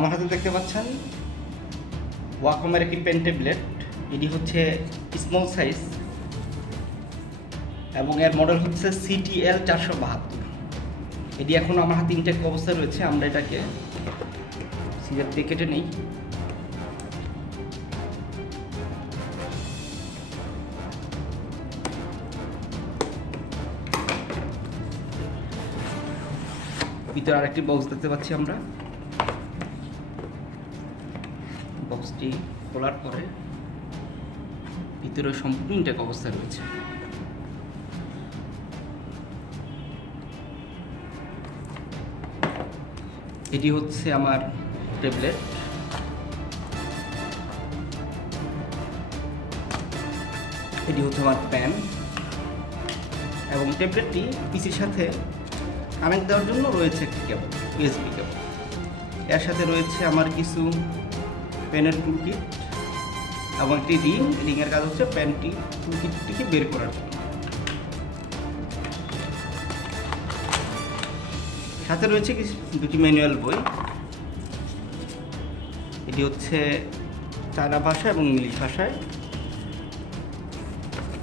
আমার হাতে দেখতে পাচ্ছেন ওয়াকমের একটি পেন ট্যাবলেট। এটি হচ্ছে স্মল সাইজ এবং এর মডেল হচ্ছে CTL-472। এটি এখন আমার হাতে ইনটেক অবস্থায় রয়েছে। আমরা এটাকে সিজার দিয়ে কেটে নিই। ভিতরে আরেকটি বক্স দেখতে পাচ্ছি আমরা। বক্সটি খোলার পরে ভিতরে সম্পূর্ণ ইনটেক অবস্থায় রয়েছে। এটি হচ্ছে আমার ট্যাবলেট। এটি হচ্ছে আমার পেন এবং ট্যাবলেটটি পিসির সাথে কানেক্ট দেওয়ার জন্য রয়েছে একটি কেবল, USB কেবল। এর সাথে রয়েছে আমার কিছু পেনের টুলকিট এবং একটি রিংয়ের কাজ হচ্ছে পেনটি টুলকিটটিকে বের করার জন্য। সাথে রয়েছে দুটি ম্যানুয়াল বই। এটি হচ্ছে চায়না ভাষা এবং ইংলিশ ভাষায়।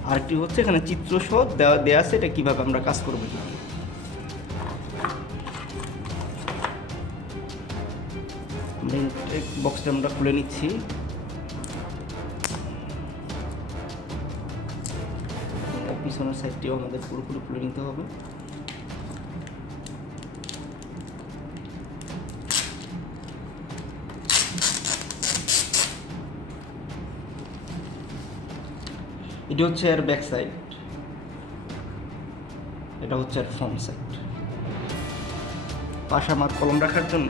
আরেকটি হচ্ছে এখানে চিত্রসহ দেওয়া আছে এটা কীভাবে আমরা কাজ করবো। বক্সটা আমরা খুলে নিচ্ছি। পিছনের সাইডটিও আমাদের পুরোপুরি খুলে নিতে হবে। এটি হচ্ছে এর ব্যাক সাইড, এটা হচ্ছে এর ফ্রন্ট সাইড। পাশে আমার কলম রাখার জন্য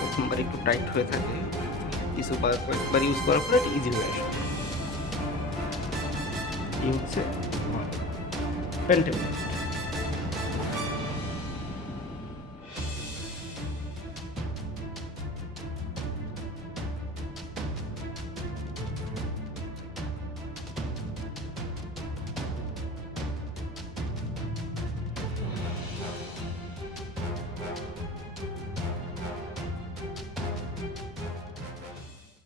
প্রথমবার একটু টাইট হয়ে থাকে, কয়েকবার ইউজ করার পরে এটা ইজি হয়ে আসে। এই হচ্ছে পেন টেবিল।